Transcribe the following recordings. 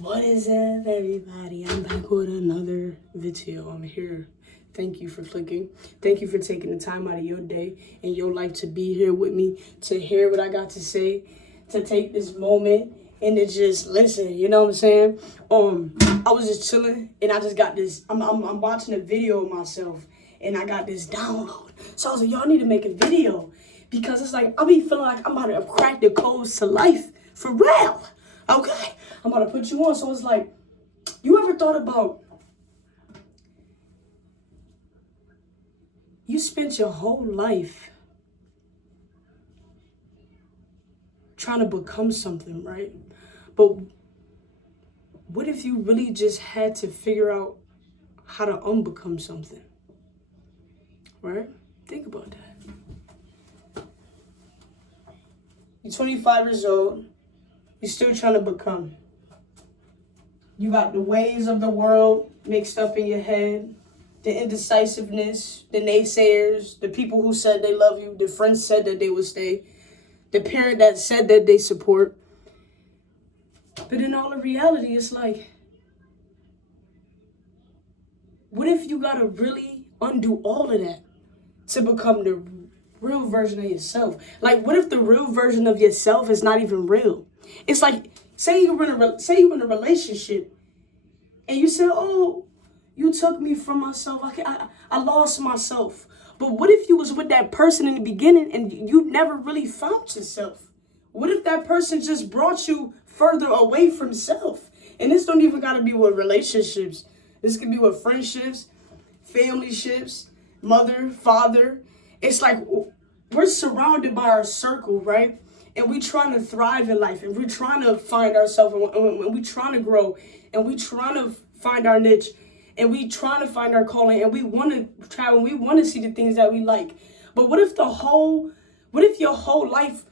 What is up, everybody? I'm back with another video. I'm here. Thank you for clicking. Thank you for taking the time out of your day and your life to be here with me, to hear what I got to say, to take this moment and to just listen. You know what I'm saying? I was just chilling and I just got this. I'm watching a video of myself and I got this download. So I was like, y'all need to make a video because it's like I be feeling like I'm about to crack the codes to life for real. Okay, I'm about to put you on. So it's like, you ever thought about, you spent your whole life trying to become something, right? But what if you really just had to figure out how to unbecome something, right? Think about that. You're 25 years old. You're still trying to become. You got the ways of the world mixed up in your head, the indecisiveness, the naysayers, the people who said they love you, the friends said that they would stay, the parent that said that they support. But in all the reality, it's like, what if you gotta really undo all of that to become the real version of yourself? Like, what if the real version of yourself is not even real? It's like, say you were in a relationship and you said, oh, you took me from myself. I lost myself. But what if you was with that person in the beginning and you never really found yourself? What if that person just brought you further away from self? And this don't even gotta be with relationships. This could be with friendships, family ships, mother, father. It's like we're surrounded by our circle, right? And we trying to thrive in life, and we're trying to find ourselves, and we trying to grow, and we trying to find our niche, and we trying to find our calling, and we want to travel, we want to see the things that we like. But what if your whole life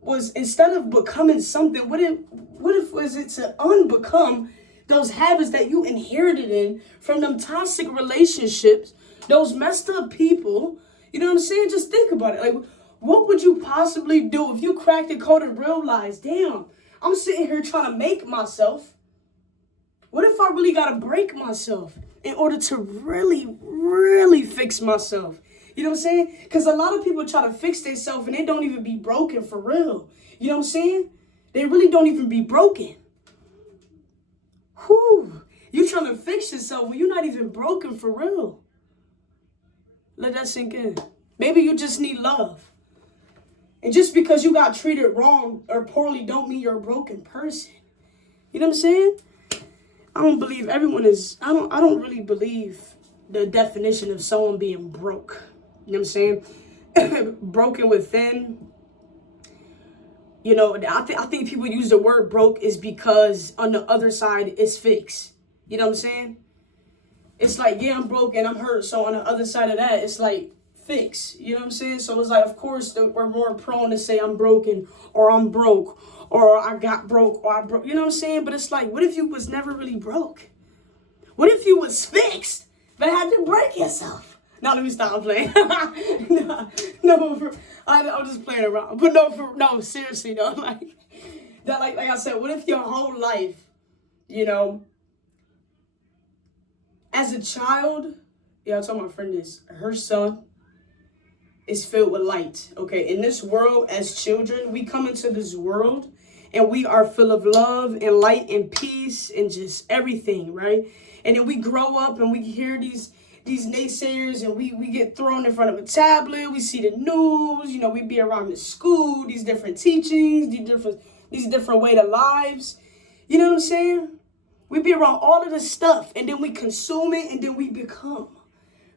was, instead of becoming something, what if was it to unbecome those habits that you inherited in from them toxic relationships, those messed up people? You know what I'm saying? Just think about it. Like, what would you possibly do if you cracked the code and realized, damn, I'm sitting here trying to make myself. What if I really got to break myself in order to really, really fix myself? You know what I'm saying? Because a lot of people try to fix themselves and they don't even be broken for real. You know what I'm saying? They really don't even be broken. Whew. You trying to fix yourself when you're not even broken for real. Let that sink in. Maybe you just need love. And just because you got treated wrong or poorly don't mean you're a broken person. You know what I'm saying? I don't believe everyone is, I don't really believe the definition of someone being broke. You know what I'm saying? Broken within. You know, I think people use the word broke is because on the other side it's fixed. You know what I'm saying? It's like, yeah, I'm broke and I'm hurt. So on the other side of that, it's like fix. You know what I'm saying? So it's like, of course, we're more prone to say I'm broken or I'm broke or I got broke or I broke. You know what I'm saying? But it's like, what if you was never really broke? What if you was fixed but had to break yourself? Now let me stop playing. I'm just playing around. But no, seriously though, like I said, what if your whole life, you know, as a child, I told my friend this, her son is filled with light. Okay, in this world, as children, we come into this world and we are full of love and light and peace and just everything, right? And then we grow up and we hear these naysayers and we get thrown in front of a tablet. We see the news, you know, we be around the school, these different teachings, these different way to lives. You know what I'm saying? We be around all of this stuff and then we consume it and then we become,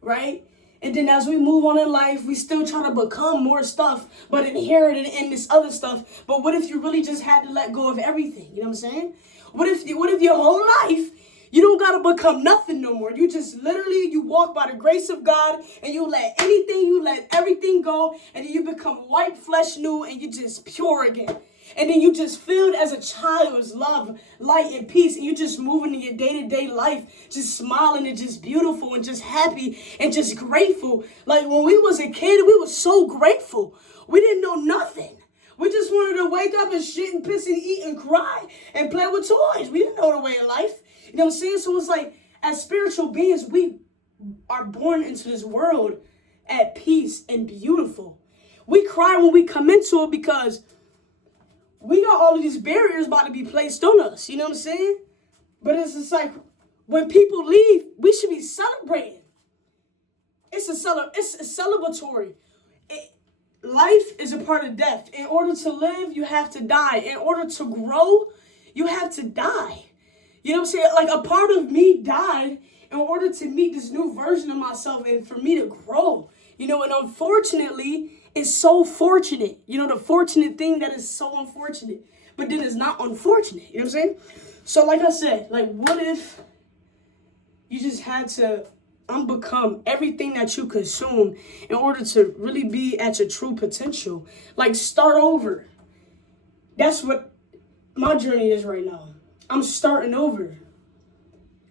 right? And then as we move on in life, we still try to become more stuff, but inherited in this other stuff. But what if you really just had to let go of everything? You know what I'm saying? What if your whole life, you don't got to become nothing no more? You just literally, you walk by the grace of God and you let everything go. And then you become white flesh new and you just pure again. And then you just filled as a child with love, light, and peace. And you just moving in your day-to-day life, just smiling and just beautiful and just happy and just grateful. Like when we was a kid, we was so grateful. We didn't know nothing. We just wanted to wake up and shit and piss and eat and cry and play with toys. We didn't know the way of life. You know what I'm saying? So it's like, as spiritual beings, we are born into this world at peace and beautiful. We cry when we come into it because we got all of these barriers about to be placed on us. You know what I'm saying? But it's just like, when people leave, we should be celebrating. It's celebratory. Life is a part of death. In order to live, you have to die. In order to grow, you have to die. You know what I'm saying? Like, a part of me died in order to meet this new version of myself and for me to grow. You know, and unfortunately, it's so fortunate. You know, the fortunate thing that is so unfortunate. But then it's not unfortunate. You know what I'm saying? So like I said, like, what if you just had to unbecome everything that you consume in order to really be at your true potential? Like, start over. That's what my journey is right now. I'm starting over.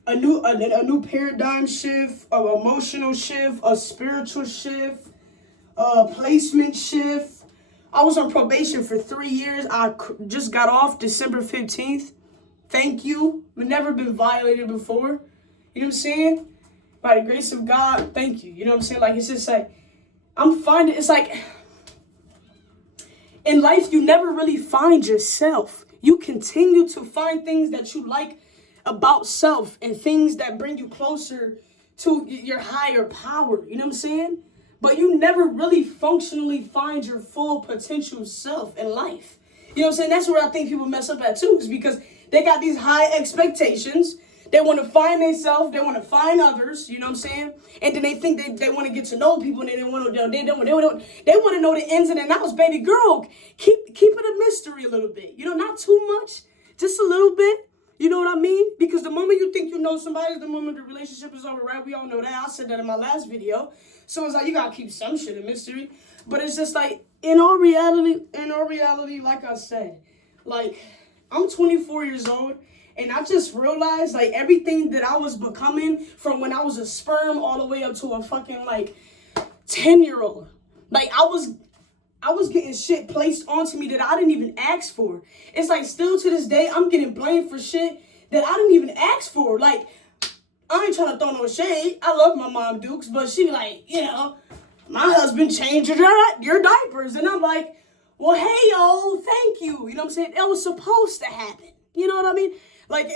A new paradigm shift, an emotional shift, a spiritual shift, a placement shift. I was on probation for 3 years. I just got off December 15th. Thank you. I've never been violated before. You know what I'm saying? By the grace of God, thank you. You know what I'm saying? Like, it's just like, it's like, in life, you never really find yourself. You continue to find things that you like about self and things that bring you closer to your higher power. You know what I'm saying? But you never really functionally find your full potential self in life. You know what I'm saying? That's where I think people mess up at too, is because they got these high expectations. They want to find themselves. They want to find others. You know what I'm saying? And then they think they want to get to know people. And they want to know the ins and outs. Baby girl, keep it a mystery a little bit. You know, not too much, just a little bit. You know what I mean? Because the moment you think you know somebody is the moment the relationship is over, right? We all know that. I said that in my last video. So it's like, you gotta keep some shit a mystery. But it's just like, in all reality, like I said, like, I'm 24 years old. And I just realized, like, everything that I was becoming from when I was a sperm all the way up to a fucking, like, 10-year-old. Like, I was getting shit placed onto me that I didn't even ask for. It's like, still to this day, I'm getting blamed for shit that I didn't even ask for. Like, I ain't trying to throw no shade. I love my mom, Dukes, but she be like, you know, my husband changed your diapers. And I'm like, well, hey, yo, thank you. You know what I'm saying? It was supposed to happen. You know what I mean? Like,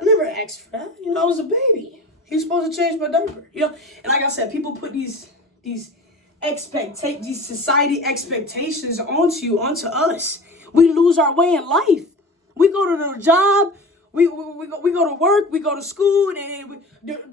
I never asked for that. You know, I was a baby. He was supposed to change my diaper. You know, and like I said, people put these society expectations onto us. We lose our way in life. We go to the job, we go to work, we go to school, and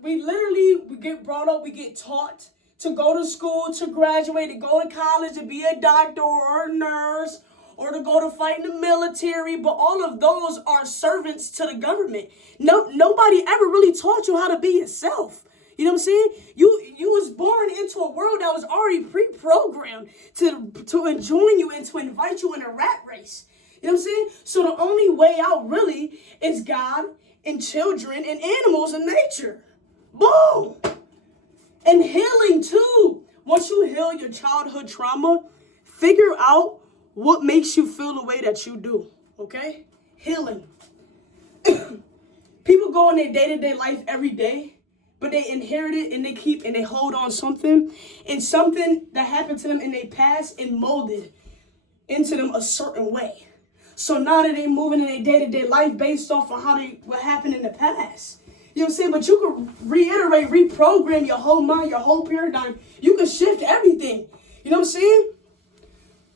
we get brought up, we get taught to go to school, to graduate, to go to college, to be a doctor or a nurse, or to go to fight in the military. But all of those are servants to the government. Nobody ever really taught you how to be yourself. You know what I'm saying? You was born into a world that was already pre-programmed to enjoin you and to invite you in a rat race. You know what I'm saying? So the only way out really is God and children and animals and nature. Boom! And healing too. Once you heal your childhood trauma, figure out what makes you feel the way that you do. Okay? Healing. People go in their day-to-day life every day, but they inherit it and they hold on something that happened to them in their past and molded into them a certain way. So now that they moving in their day-to-day life based off of what happened in the past. You know what I'm saying? But you can reprogram your whole mind, your whole paradigm. You can shift everything. You know what I'm saying?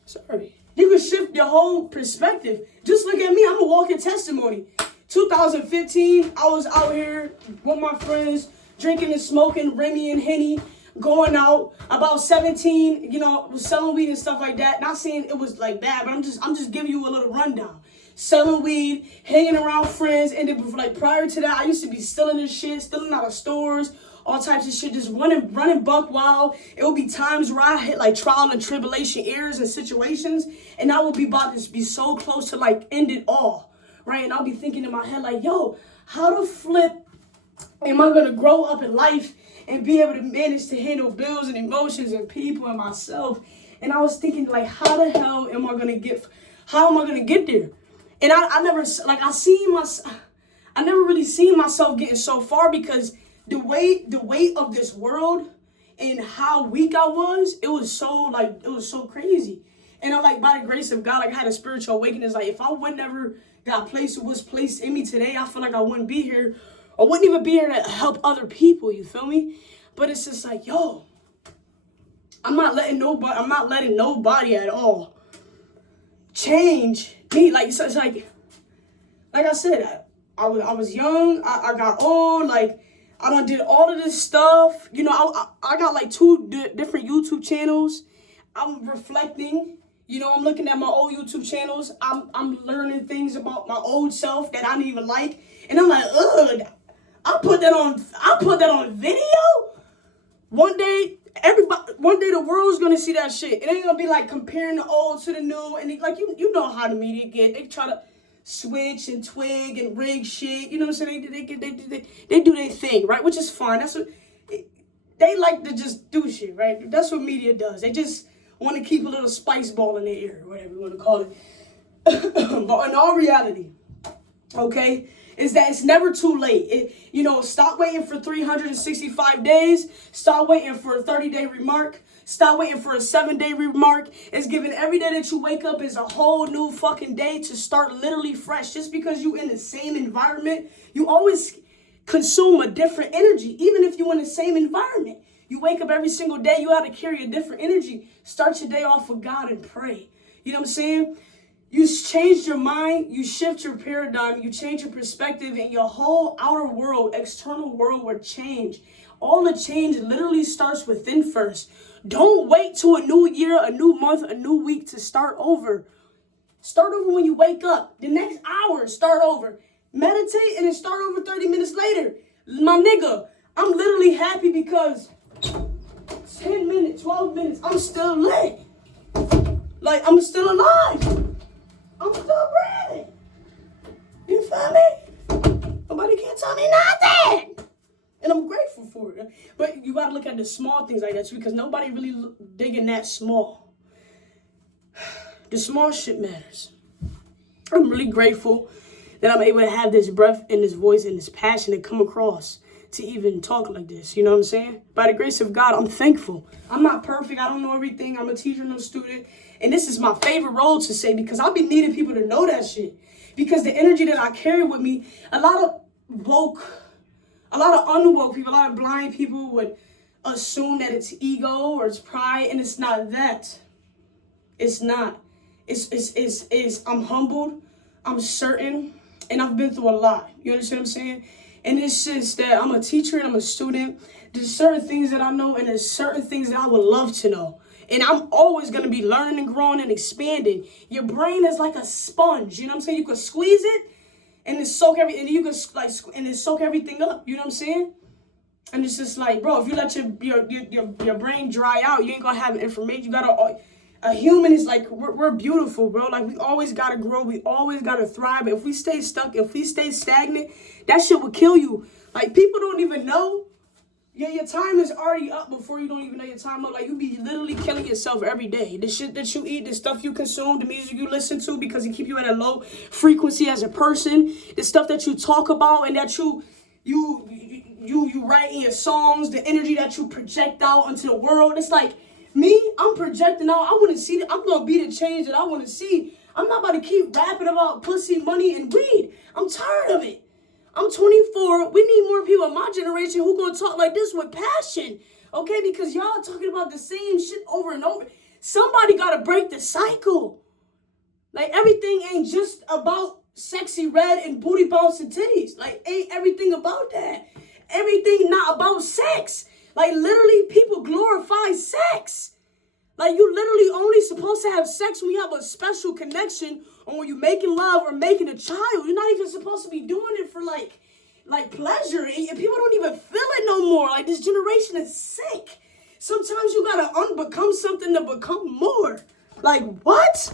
Sorry. You can shift your whole perspective. Just look at me. I'm a walking testimony. 2015, I was out here with my friends, drinking and smoking Remy and Henny, going out. About 17, you know, selling weed and stuff like that. Not saying it was like bad, but I'm just giving you a little rundown. Selling weed, hanging around friends, and then like prior to that, I used to be stealing this shit, stealing out of stores, all types of shit, just running buck wild. It would be times where I hit like trial and tribulation eras and situations, and I would be about to be so close to like end it all, right? And I'll be thinking in my head like, yo, how the flip am I gonna grow up in life and be able to manage to handle bills and emotions and people and myself And I was thinking, like, how the hell am I going to get there? And I never, like, I never really seen myself getting so far, because the weight of this world and how weak I was, it was so crazy. And I'm like, by the grace of God, like, I had a spiritual awakening. Like, if I would never got placed what was placed in me today, I feel like I wouldn't be here. I wouldn't even be here to help other people, you feel me? But it's just like, yo, I'm not letting nobody at all change me. Like, so it's like I said, I was young, I got old, like, I done did all of this stuff. You know, I got like 2 different YouTube channels. I'm reflecting. You know, I'm looking at my old YouTube channels. I'm learning things about my old self that I didn't even like. And I'm like, ugh, I put that on video? One day the world's gonna see that shit. It ain't gonna be like comparing the old to the new. And like, you know how the media get. They try to switch and twig and rig shit. You know what I'm saying? They do their thing, right? Which is fine. That's what they like to just do shit, right? That's what media does. They just want to keep a little spice ball in their ear, whatever you want to call it. But in all reality, okay, is that it's never too late. You know, stop waiting for 365 days. Stop waiting for a 30-day remark. Stop waiting for a 7-day remark. It's given every day that you wake up is a whole new fucking day to start literally fresh. Just because you in the same environment, you always consume a different energy, even if you're in the same environment. You wake up every single day, you have to carry a different energy. Start your day off with God and pray. You know what I'm saying? You change your mind, you shift your paradigm, you change your perspective, and your whole outer world, external world will change. All the change literally starts within first. Don't wait till a new year, a new month, a new week to start over. Start over when you wake up. The next hour, start over. Meditate and then start over 30 minutes later. My nigga, I'm literally happy because 10 minutes, 12 minutes, I'm still lit. Like, I'm still alive. I'm still breathing. You feel me? Nobody can't tell me nothing. And I'm grateful for it. But you got to look at the small things like that too, because nobody really digging that small. The small shit matters. I'm really grateful that I'm able to have this breath and this voice and this passion to come across to even talk like this. You know what I'm saying? By the grace of God, I'm thankful. I'm not perfect. I don't know everything. I'm a teacher and a student. And this is my favorite role to say, because I've been needing people to know that shit. Because the energy that I carry with me, a lot of unwoke people, a lot of blind people would assume that it's ego or it's pride, and it's not that. It's not. It's I'm humbled, I'm certain, and I've been through a lot. You understand what I'm saying? And it's just that I'm a teacher and I'm a student. There's certain things that I know, and there's certain things that I would love to know. And I'm always going to be learning and growing and expanding. Your brain is like a sponge. You know what I'm saying? You can squeeze it and then soak everything up. You know what I'm saying? And it's just like, bro, if you let your brain dry out, you ain't going to have information. A human is like, we're beautiful, bro. Like, we always got to grow. We always got to thrive. But if we stay stuck, if we stay stagnant, that shit will kill you. Like, people don't even know. Yeah, your time is already up before you don't even know your time up. Like, you be literally killing yourself every day. The shit that you eat, the stuff you consume, the music you listen to, because it keep you at a low frequency as a person. The stuff that you talk about and that you write in your songs, the energy that you project out into the world. It's like, me, I'm projecting out. I want to see that. I'm going to be the change that I want to see. I'm not about to keep rapping about pussy, money, and weed. I'm tired of it. I'm 24. We need more people in my generation who gonna talk like this with passion, okay? Because y'all talking about the same shit over and over. Somebody gotta break the cycle. Like, everything ain't just about sexy red and booty bouncing titties. Like, ain't everything about that. Everything not about sex. Like, literally, people glorify sex. Like, you literally only supposed to have sex when you have a special connection, or when you're making love or making a child. You're not even supposed to be doing it for, like pleasure. And people don't even feel it no more. Like, this generation is sick. Sometimes you gotta unbecome something to become more. Like, what?